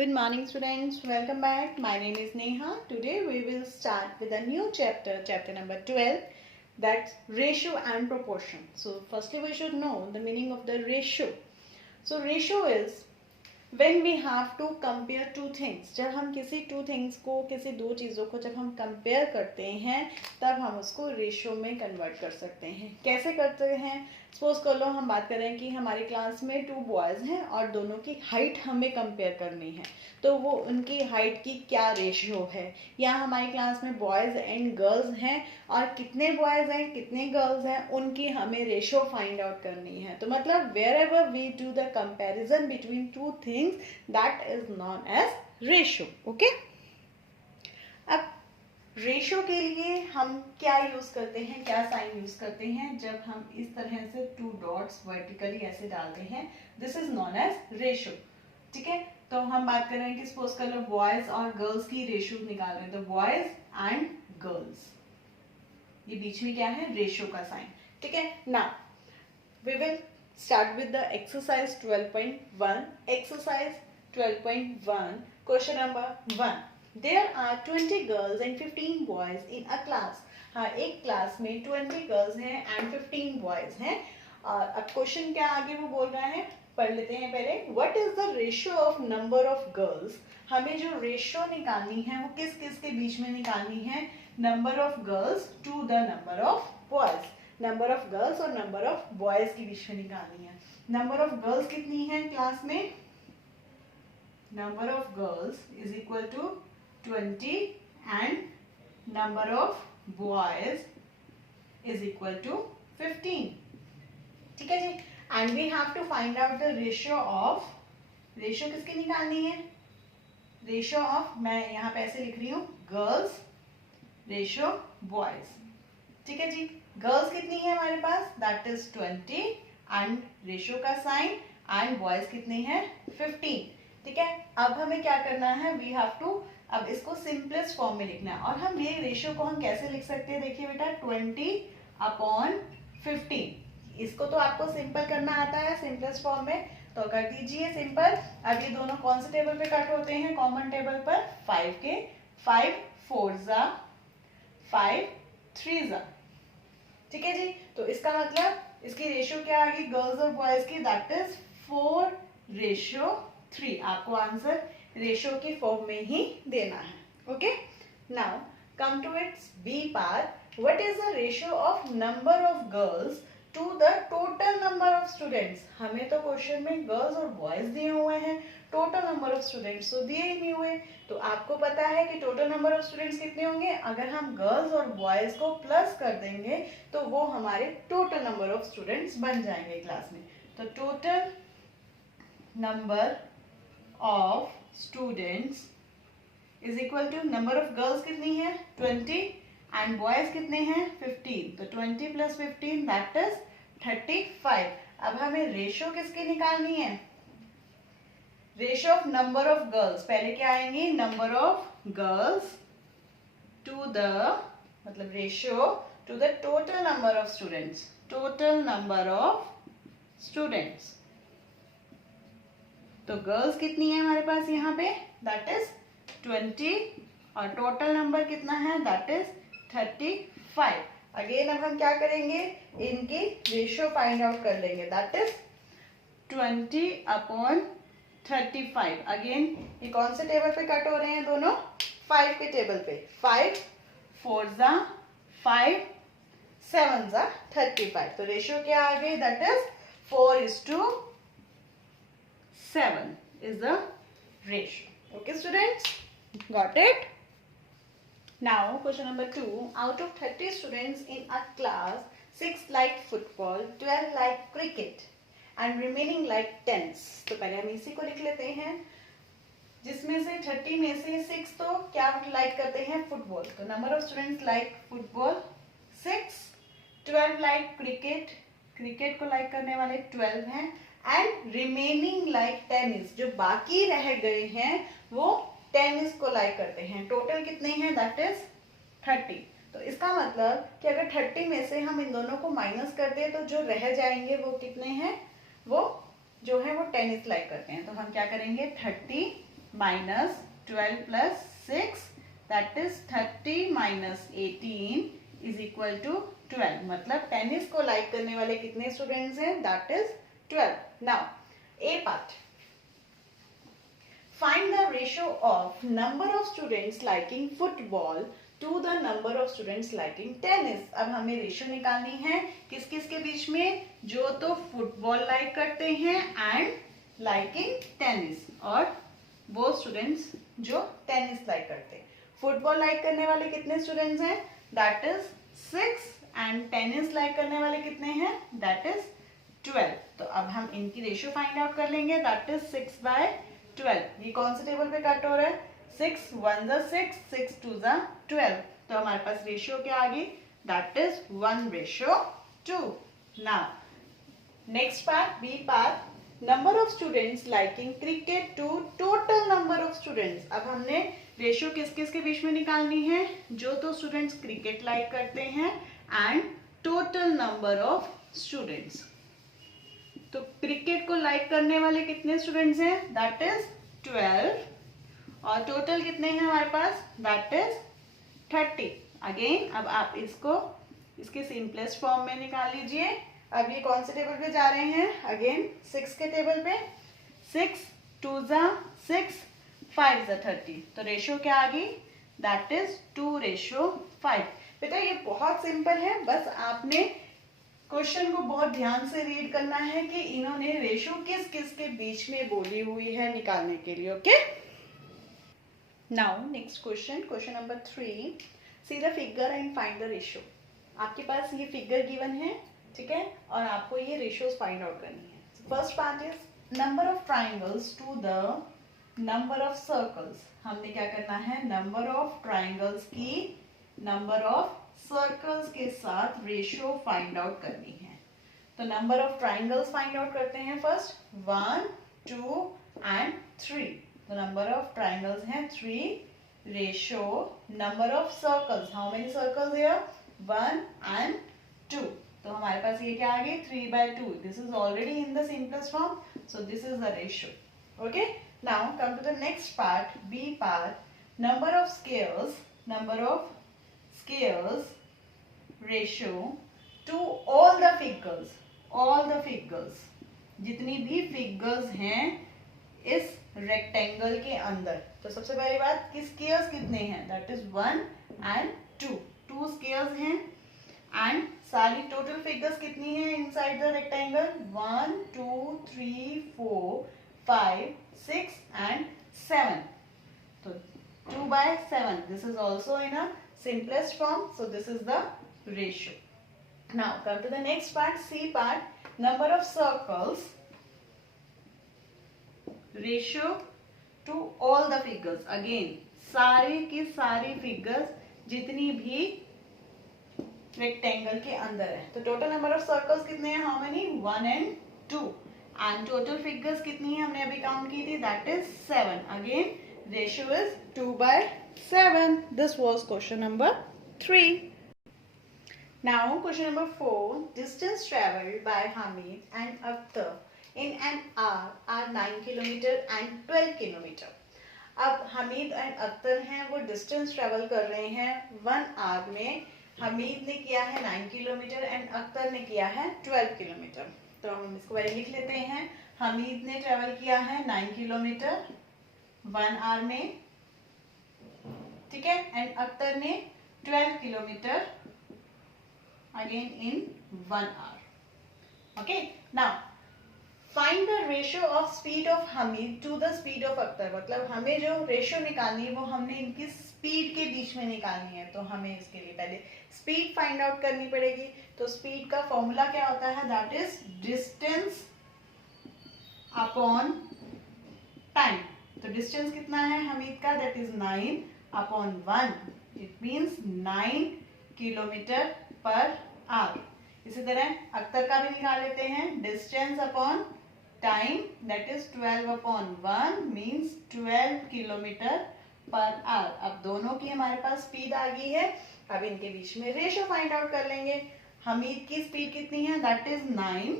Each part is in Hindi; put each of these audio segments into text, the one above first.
Good morning students, welcome back. My name is Neha. Today we will start with a new chapter, chapter number 12, that's ratio and proportion. So firstly we should know the meaning of the ratio. So ratio is when we have to compare two things. जब हम किसी two things को, किसी दो चीज़ों को जब हम compare करते हैं तब हम उसको रेशियो में कन्वर्ट कर सकते हैं. कैसे करते हैं? सपोज कर लो हम बात करें कि हमारी क्लास में 2 बॉयज़ हैं और दोनों की हाइट हमें कंपेयर करनी है, तो वो उनकी हाइट की क्या रेशियो है, या हमारी क्लास में बॉयज़ एंड गर्ल्स हैं और कितने बॉयज़ हैं कितने गर्ल्स हैं उनकी हमें रेशियो फाइंड आउट करनी है. तो मतलब wherever we do the comparison between two things that is known as ratio. Okay, अब रेशियो के लिए हम क्या यूज करते हैं, क्या साइन यूज करते हैं? जब हम इस तरह से 2 डॉट्स वर्टिकली ऐसे डालते हैं, this is known as ratio. ठीक है, तो हम बात कर रहे हैं कि सपोज कर लो बॉयज और गर्ल्स की रेशियो निकाल रहे हैं, तो बॉयज एंड गर्ल्स, ये बीच में क्या है? रेशियो का साइन. ठीक है, now we will start with the exercise 12.1. Exercise 12.1, question number 1. There are 20 girls and 15 boys in a class. हाँ, एक क्लास में 20 गर्ल्स हैं एंड 15 बॉयज हैं. और अब क्वेश्चन क्या आगे वो बोल रहा है, पढ़ लेते हैं पहले. What is the ratio of number of girls? हमें जो रेशियो निकालनी है वो किस किस के बीच में निकालनी है? Number of girls to the number of boys. Number of girls और नंबर ऑफ बॉयज के बीच में निकालनी है. नंबर ऑफ गर्ल्स कितनी है क्लास में? Number of girls is equal to 20 and number of boys is equal to 15. ठीक है जी, and we have to find out the ratio of, ratio किसकी निकालनी है? रेशियो ऑफ, मैं यहाँ पे ऐसे लिख रही हूँ, गर्ल्स रेशियो बॉयज. ठीक है जी, गर्ल्स कितनी है हमारे पास? दैट इज 20 एंड रेशियो का साइन, एंड बॉयज कितने हैं? 15. ठीक है, अब हमें क्या करना है? वी हैव टू, अब इसको सिंपलेस्ट फॉर्म में लिखना है. और हम ये रेशियो को हम कैसे लिख सकते हैं? देखिए बेटा, 20/15. इसको तो आपको सिंपल करना आता है सिंपलेस्ट फॉर्म में, तो कर दीजिए सिंपल. अब ये दोनों कौन से टेबल पे कट होते हैं? कॉमन टेबल पर 5 के. 5 4 जा 5 3 जा. ठीक है जी, तो इसका मतलब इसकी रेशियो क्या आ गई गर्ल्स और बॉयज की? That is 4:3. आपको आंसर रेशियो की फॉर्म में ही देना है. Okay, now come to its b part. What is the ratio of number of girls to the total number of students? हमें तो क्वेश्चन में गर्ल्स और बॉयज दिए हुए हैं, टोटल नंबर ऑफ स्टूडेंट्स तो दिए ही नहीं हुए. तो आपको पता है कि टोटल नंबर ऑफ स्टूडेंट्स कितने होंगे? अगर हम गर्ल्स और बॉयज को प्लस कर देंगे तो वो हमारे टोटल नंबर ऑफ स्टूडेंट्स बन जाएंगे क्लास में. तो total number of students is equal to, number of girls कितनी है? 20 एंड बॉयज कितने हैं? 15. तो 20 + 15 दैट इज 35. अब हमें रेशियो किसकी निकालनी है? Ratio of number of girls. पहले क्या आएंगी? Number of girls to the, मतलब ratio to the total number of students. Total number of students, तो गर्ल्स कितनी है हमारे पास यहाँ पे? दैट इज 20 और टोटल नंबर कितना है? That is 35. अगेन अब हम क्या करेंगे? इनकी रेशियो फाइंड आउट कर लेंगे. That is 20/35. अगेन ये कौन से टेबल पे कट हो रहे हैं दोनों? 5 के टेबल पे. 5 4 जा 5 7 जा 35. तो रेशियो क्या आ गई? That is 4:7 is the ratio. Okay students, got it? Now question number 2. Out of 30 students in a class, 6 like football, 12 like cricket and remaining like tennis. तो पहले हम इसी को लिख लेते हैं, जिसमें से 30 में से 6 तो क्या लाइक करते हैं? फुटबॉल. तो number of students like football 6, 12 like cricket, cricket को लाइक करने वाले 12 हैं, एंड रिमेनिंग लाइक टेनिस, जो बाकी रह गए हैं वो टेनिस को लाइक करते हैं. टोटल कितने हैं? That is 30. तो इसका मतलब कि अगर 30 में से हम इन दोनों को माइनस कर दें तो जो रह जाएंगे वो कितने हैं? वो जो है वो टेनिस लाइक करते हैं. तो हम क्या करेंगे? 30 minus 12 plus 6 that is 30 minus 18 is equal to 12. मतलब टेनिस को लाइक करने वाले कितने स्टूडेंट्स हैं? That is 12. Now A part, find the ratio of number of students liking football to the number of students liking tennis. अब हमें रेशियो निकालनी है किस किस के बीच में? जो तो फुटबॉल लाइक करते हैं एंड लाइकिंग टेनिस, और वो स्टूडेंट्स जो टेनिस लाइक करते हैं. फुटबॉल लाइक करने वाले कितने स्टूडेंट्स हैं? That is 6. And tennis like करने वाले कितने हैं? That is 12. तो अब हम इनकी रेशियो फाइंड आउट कर लेंगे. That is 6/12. ये कौन से टेबल पे कट हो रहा है? 6 1 6, 6 2 12. तो हमारे पास रेशियो क्या आ गई? That is 1/2. Now next part, b part, number of students liking cricket to total number of students. अब हमने रेशियो किस किस के बीच में निकालनी है? जो तो स्टूडेंट्स क्रिकेट लाइक करते हैं and total number of students. तो क्रिकेट को लाइक करने वाले कितने स्टूडेंट्स हैं? That is 12. और टोटल कितने हैं हमारे पास? That is 30. अगेन अब आप इसको इसके सिंपलेस्ट फॉर्म में निकाल लीजिए. अब ये कौन से टेबल पे जा रहे हैं? अगेन 6 के टेबल पे. 6 2 6, 5 30. तो रेशियो क्या आ गई? That is 2/5. बेटा ये बहुत सिंपल है, बस आपने क्वेश्चन को बहुत ध्यान से रीड करना है कि इन्होंने रेशियो किस किस के बीच में बोली हुई है निकालने के लिए. Okay, now next question, question number 3. See the figure and find the ratio. आपके पास ये फिगर गिवन है, ठीक है, और आपको ये रेशियोज फाइंड आउट करनी है. First part is number of triangles to the number of circles. हमने क्या करना है? नंबर ऑफ ट्राइंगल्स की नंबर ऑफ सर्कल्स के साथ रेशियो फाइंड आउट करनी है. तो number of triangles find out करते हैं फर्स्ट. 1 2 एंड 3. तो नंबर ऑफ ट्राइंगल्स हैं 3. Ratio number of circles, how many circles here? 1 and 2. तो हमारे पास ये क्या आ गई? 3/2. This is already in the simplest form, so this is the ratio. Okay, now come to the next part, b part, number of squares, number of squares ratio to all the figures. All the figures, जितनी भी फिगर्स हैं इस रेक्टेंगल के अंदर. तो सबसे पहली बात कि स्केयर्स कितने हैं? That is 1 and 2. 2 स्केयर्स हैं. एंड सारी टोटल फिगर्स कितनी है इनसाइड द रेक्टेंगल? 1 2 3 4 5 6 एंड 7. तो 2/7. This is also in a simplest form, so this is the ratio. Now come to the next part, C part, number of circles ratio to all the figures. Again सारी की सारी फिगर्स जितनी भी रेक्टेंगल के अंदर है. तो टोटल नंबर ऑफ सर्कल्स कितने हैं? How many? 1 and 2. And total figures कितनी है हमने अभी काउंट की थी? That is 7. Again ratio is 2/7. This was question number 3. Now question number 4. Distance traveled by Hamid and Akhtar in an hour are 9 km and 12 km. अब हमीद एंड अख्तर हैं, वो डिस्टेंस ट्रेवल कर रहे हैं 1 आवर में. हमीद ने किया है 9 किलोमीटर एंड अख्तर ने किया है 12 किलोमीटर. तो हम इसको पहले लिख लेते हैं. हमीद ने ट्रेवल किया है 9 किलोमीटर 1 आवर में, ठीक है, एंड अख्तर ने 12 kilometre again in 1 hour. Okay, now find the ratio of speed of Hamid to the speed of Akhtar. मतलब हमें जो रेशियो निकालनी है वो हमने इनकी स्पीड के बीच में निकालनी है. तो हमें इसके लिए पहले स्पीड फाइंड आउट करनी पड़ेगी. तो स्पीड का फॉर्मूला क्या होता है? That is distance upon time. तो डिस्टेंस कितना है हमीद का? That is 9/1. It means 9 kilometre per hour. इसी तरह अख्तर का भी निकाल लेते हैं. Distance upon time that is 12/1 means 12 kilometre per hour. अब दोनों की हमारे पास स्पीड आ गई है. अब इनके बीच में रेशियो फाइंड आउट कर लेंगे. हमीद की स्पीड कितनी है? दैट इज 9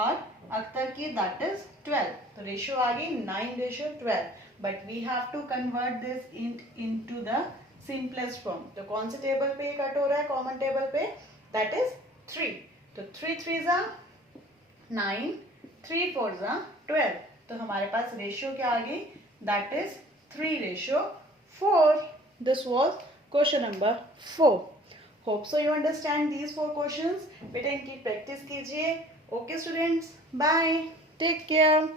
और अख्तर की दैट इज 12. तो रेशियो आ गई 9/12. but we have to convert this into the simplest form. तो कौन से टेबल पे कट हो रहा है कॉमन टेबल पे? that is 3. तो 3 3s are 9, 3 4s are 12. तो हमारे पास रेशियो क्या आ गई? that is 3:4. This was question number 4. Hope so you understand these 4 questions. बेटा इनकी प्रैक्टिस कीजिए. Okay students, bye. Take care.